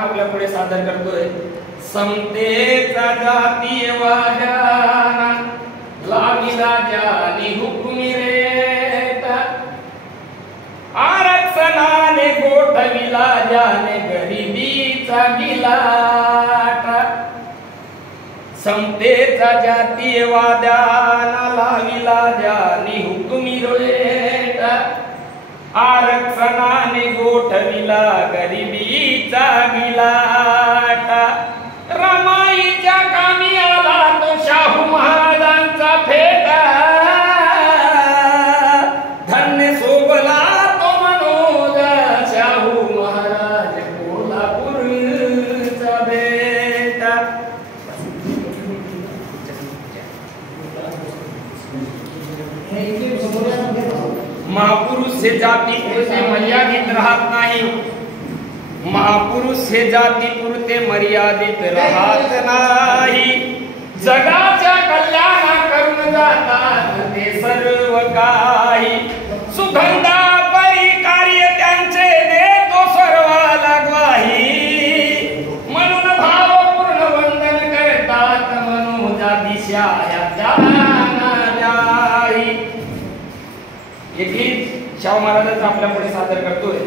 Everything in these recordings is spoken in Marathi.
आपल्या पुढे सादर करतोय. समतेचा जातीयवादाना लाविला ज्याने हुकुमी रेट, आरक्षणाने गोठविला ज्याने गरिबीचा गिलाट. समतेचा जातीयवादाना लाविला ज्याने हुकुमी रेट, आरक्षणाने गोठविला गरिबीचा गिलाट. रमाईच्या कामी आला तो शाहू महाराजांचा फेटा, धन्य सोबला तो मनोज शाहू महाराज कोल्हापूरचा बेटा. महापुरुष हे जाती पुरते मर्यादित राहत नाही. महापुरुष हे जाती पुरते मर्यादित राहत नाही. जगाच्या कल्याणा करून जातात ते सर्व काही. सुगंधा परी कार्य त्यांचे देतो सर्वाला ग्वाही. म्हणून भावपूर्ण वंदन करतात मनोजा दिशा हे गीत शाहू महाराजांचं आपल्या पुढे सादर करतोय.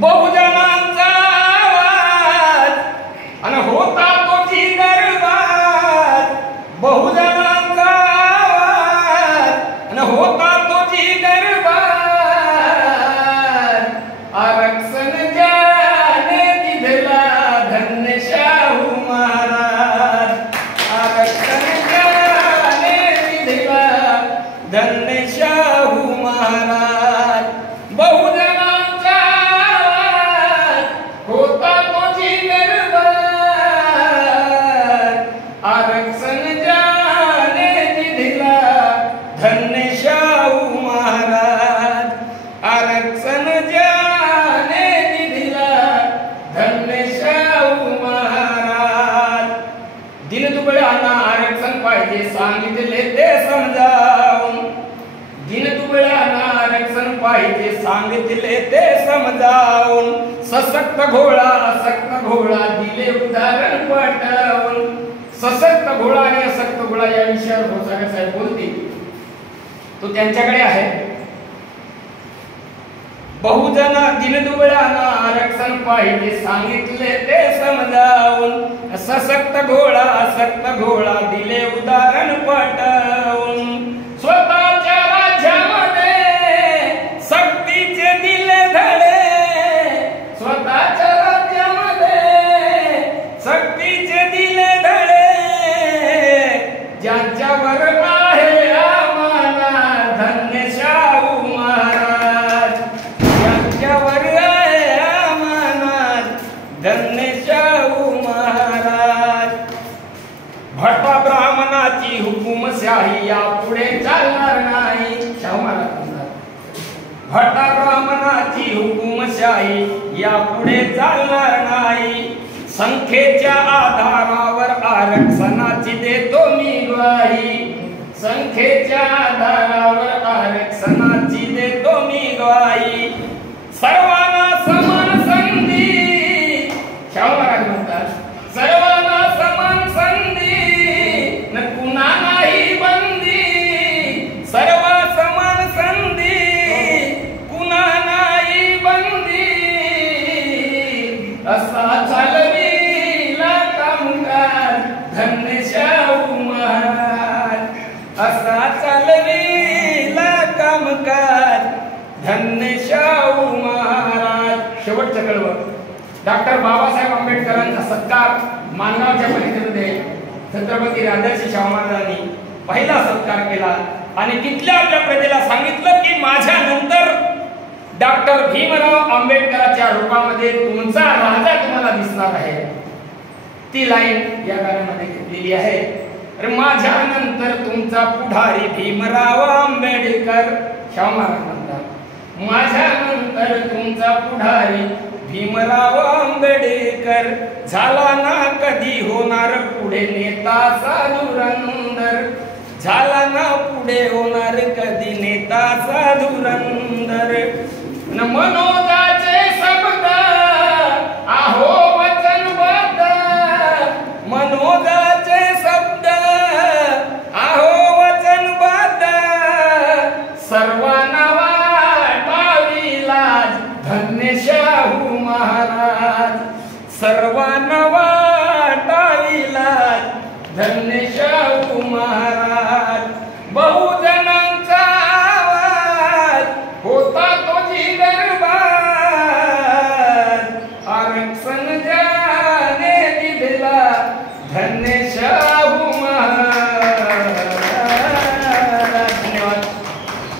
बहुजनांचा आवाज आणि होता तो जिगरबाज. बहुजनांचा आवाज आणि होता तो जिगरबाज. आरक्षण ज्याने दिधला धन्य शाहू महाराज. आरक्षण धन्य शाहू महाराज. बहुजनांचा होता तो जिगरबाज. आरक्षण ज्याने दिला धन्य शाहू महाराज. आरक्षण ज्याने दिला धन्य शाहू महाराज. दिनदुबळ्यांना आरक्षण पाहिजे सांगितले ते समजावून. दिनदुबळ्यांना आरक्षण पाहिजे सांगितले ते समजावून. सशक्त घोळा असक्त घोळा दिले उदाहरण पटवून. सशक्त घोळा आणि असक्त घोळा या विषयावर भोसले साहेब बोलतील, तो त्यांच्याकडे आहे. बहुजन दिनदुबळ्यांना आरक्षण पाहिजे सांगितले ते समजावून. सशक्त घोळा असक्त घोळा दिले उदाहरण पटवून. स्वतःच्या राज्यामध्ये सक्तीचे दिले धडे. स्वतःच्या राज्यामध्ये सक्तीचे दिले धडे. ज्यांच्यावर आहे आम्हाला धन्य शाहू महाराज. ज्यांच्यावर आहे आम्हाला धन्य शाहू महाराज. भटा ब्राह्मणाची हुकुमशाही यापुढे चालणार नाही. शाहू महाराज म्हणतात भटा ब्राह्मणाची हुकुमशाही यापुढे चालणार नाही. संख्येच्या आधारावर आरक्षणाची देतो मी ग्वाही. संख्येच्या आधारावर आरक्षणाची देतो मी ग्वाही. सर्वांना समान संधी. शाहू महाराज म्हणतात सर्वांना समान संधी न कुणा नाही बंदी. सर्व समान संधी कुणा नाही बंदी. असा चालविला कामकाज धन्य शाहू महाराज. असा चालविला कामकाज धन्य शाहू महाराज. शेवटचं कळवं डॉक्टर बाबासाहेब आंबेडकरांचा सत्कार मानगावच्या परिसरामध्ये छत्रपती राजर्षी शाहू महाराजांनी पहिला सत्कार केला आणि तिथल्या आपल्या प्रजेला सांगितलं की माझ्या नंतर डॉक्टर भीमराव आंबेडकरांच्या रूपामध्ये तुमचा राजा तुम्हाला दिसणार आहे. ती लाईन या गाण्यामध्ये घेतलेली आहे. माझ्या नंतर तुमचा पुढारी भीमराव आंबेडकर. शाहू महाराज म्हणतात माझ्या नंतर तुमचा पुढारी भीमराव आंबेडकर. झाला ना कधी होणार पुढे नेता साधुरंदर. झाला ना पुढे होणार कधी नेता साधुरंदर. मनोजाचे शब्द सर्वांना वाटाविलाज धन्य शाहू महाराज, सर्वांना वाटाविलाज धन्य शाहू महाराज.